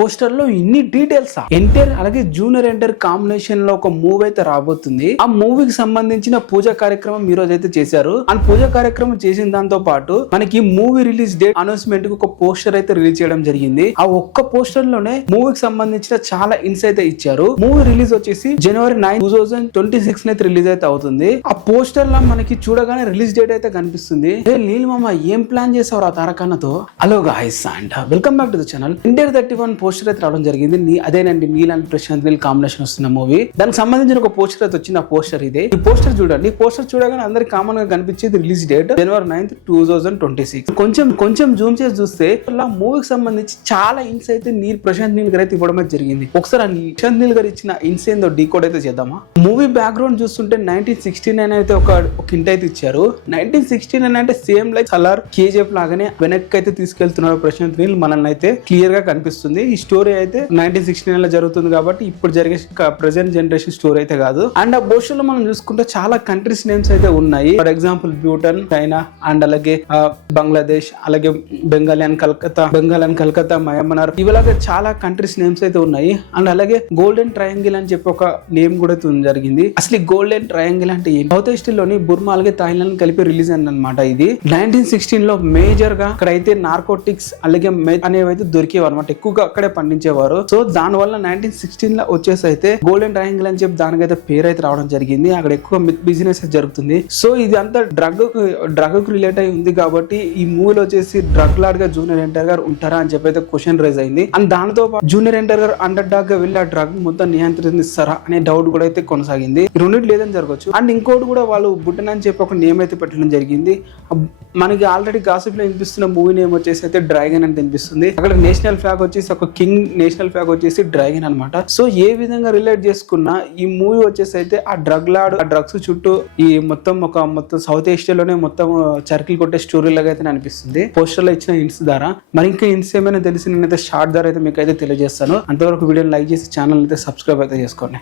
Poster లో ఇన్ని details NTR అలాగే జూనియర్ ఎన్టీఆర్ కాంబినేషన్ లో ఒక మూవీ అయితే రాబోతుంది. ఆ మూవీకి సంబంధించిన పూజా కార్యక్రమం ఈ రోజు అయితే చేశారు. ఆ పూజా కార్యక్రమం చేసిన దాంతో పాటు మనకి మూవీ రిలీజ్ డేట్ అనౌన్స్మెంట్ కి ఒక పోస్టర్ అయితే రిలీజ్ చేయడం జరిగింది. ఆ ఒక్క పోస్టర్ లోనే మూవీకి సంబంధించిన చాలా ఇన్స్ అయితే ఇచ్చారు. మూవీ రిలీజ్ వచ్చేసి జనవరి 9, 2026 రిలీజ్ అయితే అవుతుంది. ఆ పోస్టర్ లో మనకి చూడగానే రిలీజ్ డేట్ అయితే కనిపిస్తుంది. నీల్ మామ ఏం ప్లాన్ చేసావు ఆ తారకన్నతో? Hello guys and welcome back to the channel. NTR 31 poster అయితే రావడం జరిగింది. అదేనండి నీల్ అండ్ ప్రశాంత్ నీల్ కాంబినేషన్ వస్తున్న మూవీ. దానికి సంబంధించిన ఒక పోస్టర్ అయితే వచ్చింది. ఆ పోస్టర్ ఇదే. ఈ పోస్టర్ చూడండి. ఈ పోస్టర్ చూడగానే అందరికి కామన్ గా కనిపించేది రిలీజ్ డేట్ జనవరి 9, 2026. కొంచెం జూమ్ చేసి చూస్తే మూవీకి సంబంధించి చాలా ఇన్స్ అయితే ప్రశాంత్ నీల్ గారు అయితే ఇవ్వడం అయితే జరిగింది. ఒకసారి ప్రశాంత్ నీల్ గారు ఇచ్చిన ఇన్స్ ఏందో డీకోడ్ అయితే చేద్దామా. మూవీ బ్యాక్గ్రౌండ్ చూస్తుంటే 1969 అయితే ఒక ఇంట్ అయితే ఇచ్చారు. 1969 అంటే సేమ్ లైక్ సలార్, కేజీఎఫ్ లాగానే వెనక్కి అయితే తీసుకెళ్తున్నారు ప్రశాంత్ నీల్. మనల్ని అయితే క్లియర్ గా కనిపిస్తుంది. ఈ స్టోరీ అయితే 1969 లో జరుగుతుంది కాబట్టి ఇప్పుడు జరిగే ప్రెసెంట్ జనరేషన్ స్టోరీ అయితే కాదు. అండ్ ఆ పోస్టర్ లో మనం చూసుకుంటే చాలా కంట్రీస్ నేమ్స్ అయితే ఉన్నాయి. For example Bhutan, China and అలాగే బంగ్లాదేశ్, అలాగే బెంగాల్ అండ్ కలకత్తా, మయన్మార్, ఇలాగే చాలా కంట్రీస్ నేమ్స్ అయితే ఉన్నాయి. అండ్ అలాగే గోల్డెన్ ట్రయాంగిల్ అని చెప్పి ఒక నేమ్ కూడా జరిగింది. అసలు ఈ గోల్డెన్ ట్రయాంగిల్ అంటే సౌత్ ఈస్ట్ లోని బుర్మా అలాగే థాయిలాండ్ కలిపి రిలీజ్ అయింది అనమాట. ఇది 1916 లో మేజర్ గా అక్కడైతే నార్కోటిక్స్ అలాగే అనేవి అయితే దొరికేవి అనమాట. ఎక్కువగా అక్కడే పండించేవారు. సో దాని వల్ల 1916 లో వచ్చేసి అయితే గోల్డెన్ ట్రయాంగిల్ అని చెప్పి దానికైతే పేరు అయితే రావడం జరిగింది. అక్కడ ఎక్కువ బిజినెస్ జరుగుతుంది. సో ఇది అంతా డ్రగ్ కు రిలేట్ అయి ఉంది కాబట్టి ఈ మూవీలో వచ్చేసి డ్రగ్ లార్డ్ గా జూనియర్ ఎన్టీఆర్ గారు ఉంటారా అని చెప్పి అయితే క్వశ్చన్ రైజ్ అయింది. అండ్ దానితో పాటు జూనియర్ ఎన్టీఆర్ గారు అండర్ డాగ్ గా వెళ్ళి ఆ డ్రగ్ మొత్తం నియంత్రిస్తారా అనే డౌట్ కూడా అయితే కొనసాగింది. రెండింటి లేదని జరగచ్చు. అండ్ ఇంకోటి కూడా వాళ్ళు బుట్టన్ అని చెప్పి ఒక నేమ్ అయితే పెట్టడం జరిగింది. మనకి ఆల్రెడీ గాసిప్ లో వినిపిస్తున్న మూవీ నేమ్ వచ్చేసి అయితే డ్రాగన్ అంటే వినిపిస్తుంది. అక్కడ నేషనల్ ఫ్లాగ్ వచ్చేసి ఒక కింగ్, నేషనల్ ఫ్లాగ్ వచ్చేసి డ్రాగన్ అనమాట. సో ఏ విధంగా రిలేట్ చేసుకున్నా ఈ మూవీ వచ్చేసి అయితే ఆ డ్రగ్ లాడ్, ఆ డ్రగ్స్ చుట్టూ ఈ మొత్తం సౌత్ ఏషియా లోనే మొత్తం చర్కిల్ కొట్టే స్టోరీ లాగా అయితే అనిపిస్తుంది పోస్టర్ లో ఇచ్చిన ఇన్స్ ద్వారా. మరి ఇంకా ఇన్స్ ఏమైనా తెలిసి నేనైతే షార్ట్ ద్వారా అయితే మీకు అయితే తెలియజేస్తాను. అంతవరకు వీడియోని లైక్ చేసి ఛానల్ అయితే సబ్స్క్రైబ్ అయితే చేసుకోండి.